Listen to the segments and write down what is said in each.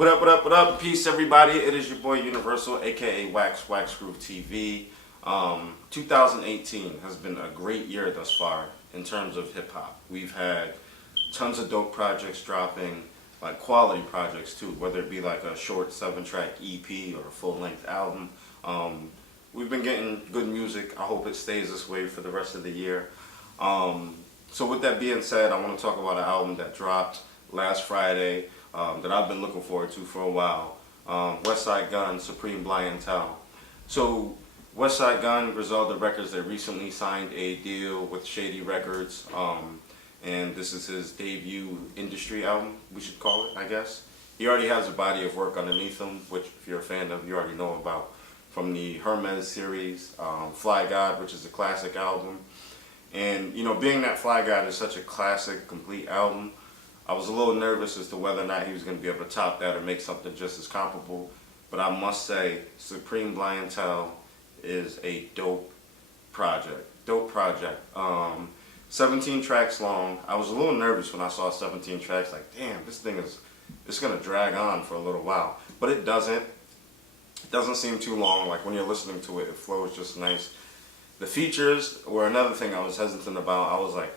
What up, what up, what up? Peace, everybody. It is your boy Universal, aka Wax Groove TV. 2018 has been a great year thus far in terms of hip hop. We've had tons of dope projects dropping, like quality projects too, whether it be like a short 7-track EP or a full-length album. We've been getting good music. I hope it stays this way for the rest of the year. So with that being said, I want to talk about an album that dropped last Friday that I've been looking forward to for a while. WestSide Gunn, Supreme Blientele. So WestSide Gunn, Griselda Records, they recently signed a deal with Shady Records, and this is his debut industry album, we should call it, I guess. He already has a body of work underneath him, which if you're a fan of, you already know about, from the Hermes series, Fly God, which is a classic album. And, you know, being that Fly God is such a classic, complete album, I was a little nervous as to whether or not he was going to be able to top that or make something just as comparable. But I must say, Supreme Blientele is a dope project. 17 tracks long. I was a little nervous when I saw 17 tracks. Like, damn, this thing is, it's going to drag on for a little while. But it doesn't. It doesn't seem too long. Like, when you're listening to it, it flows just nice. The features were another thing I was hesitant about. I was like,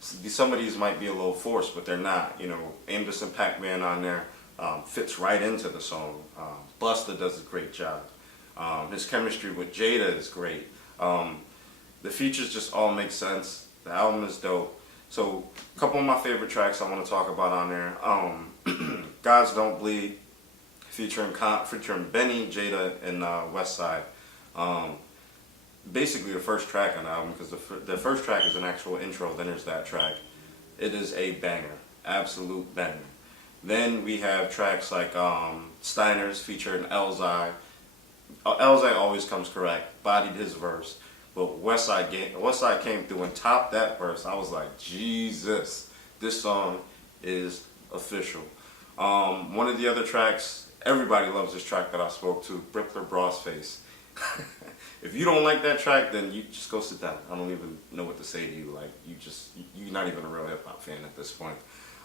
some of these might be a little forced, but they're not. You know, Aimless and Pac-Man on there fits right into the song. Busta does a great job. His chemistry with Jada is great. The features just all make sense. The album is dope. So, a couple of my favorite tracks I want to talk about on there. Gods Don't Bleed, featuring Benny, Jada, and WestSide. Basically the first track on the album, because the first track is an actual intro, then there's that track. It is a banger, absolute banger. Then we have tracks like Steiner's featuring Elzai. Elzai always comes correct, bodied his verse, but WestSide came through and topped that verse. I was like, Jesus, this song is official. One of the other tracks, everybody loves this track that I spoke to, Brickler Bras Face. If you don't like that track, then you just go sit down. I don't even know what to say to you. Like, you're not even a real hip hop fan at this point.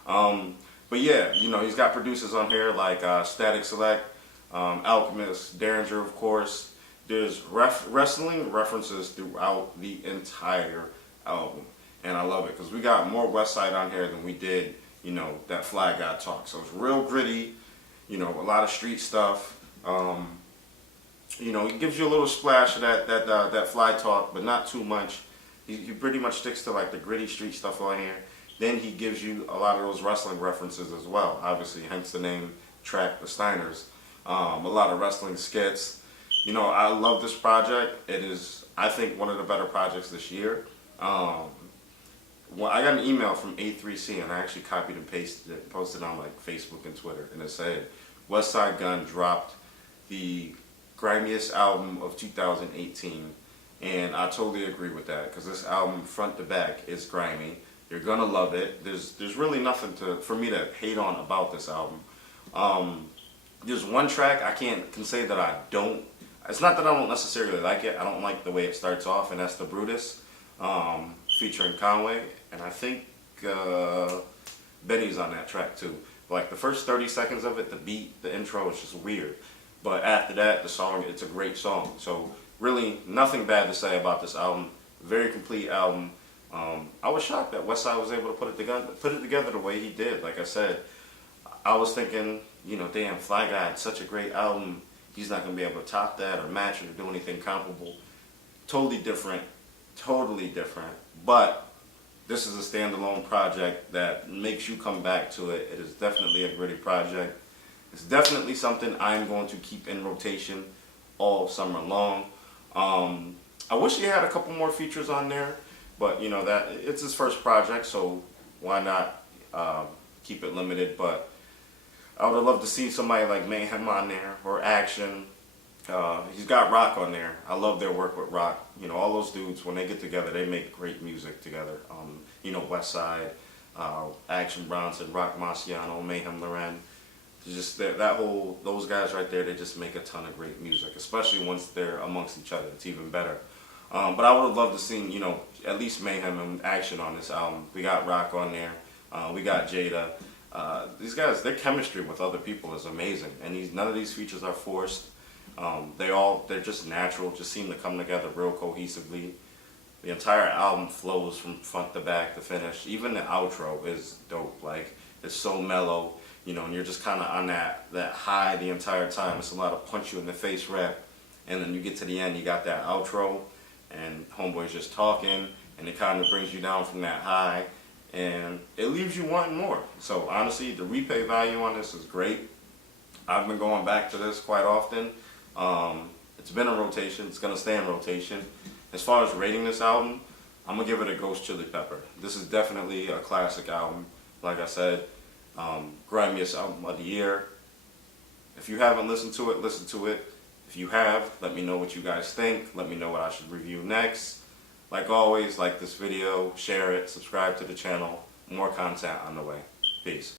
But yeah, you know, he's got producers on here like Static Select, Alchemist, Derringer, of course. There's wrestling references throughout the entire album, and I love it because we got more WestSide on here than we did, you know, that Fly God talk. So it's real gritty, you know, a lot of street stuff. You know, he gives you a little splash of that Fly talk, but not too much. He pretty much sticks to like the gritty street stuff on here. Then he gives you a lot of those wrestling references as well. Obviously, hence the name track, The Steiners. A lot of wrestling skits. You know, I love this project. It is, I think, one of the better projects this year. Well, I got an email from A3C, and I actually copied and pasted it, posted on like Facebook and Twitter, and it said, WestSide Gunn dropped the grimiest album of 2018, and I totally agree with that because this album front to back is grimy. You're gonna love it. There's really nothing for me to hate on about this album. There's one track I can say that I don't. It's not that I don't necessarily like it. I don't like the way it starts off, and that's the Brutus featuring Conway, and I think Benny's on that track too. Like the first 30 seconds of it, the beat, the intro is just weird. But after that, the song, it's a great song. So really nothing bad to say about this album. Very complete album. I was shocked that WestSide was able to put it together the way he did. Like I said, I was thinking, you know, damn, Fly Guy had such a great album. He's not going to be able to top that or match it or do anything comparable. Totally different. But this is a standalone project that makes you come back to it. It is definitely a gritty project. It's definitely something I'm going to keep in rotation all summer long. I wish he had a couple more features on there, but you know that it's his first project, so why not keep it limited? But I would have loved to see somebody like Mayhem on there or Action. He's got Rock on there. I love their work with Rock. You know, all those dudes, when they get together, they make great music together. You know, WestSide, Action Bronson, Rock Marciano, Mayhem Loren. Just those guys right there, they just make a ton of great music, especially once they're amongst each other. It's even better. But I would have loved to see, you know, at least Mayhem and Action on this album. We got Rock on there. We got Jada. These guys, their chemistry with other people is amazing, and none of these features are forced. They're just natural, just seem to come together real cohesively. The entire album flows from front to back to finish. Even the outro is dope. Like, it's so mellow, you know, and you're just kind of on that high the entire time. It's a lot of punch you in the face rap, and then you get to the end, you got that outro, and homeboy's just talking, and it kind of brings you down from that high, and it leaves you wanting more. So honestly, the replay value on this is great. I've been going back to this quite often. It's been a rotation. It's going to stay in rotation. As far as rating this album, I'm going to give it a Ghost Chili Pepper. This is definitely a classic album. Like I said, grimiest album of the year. If you haven't listened to it, listen to it. If you have, let me know what you guys think. Let me know what I should review next. Like always, like this video, share it, subscribe to the channel. More content on the way. Peace.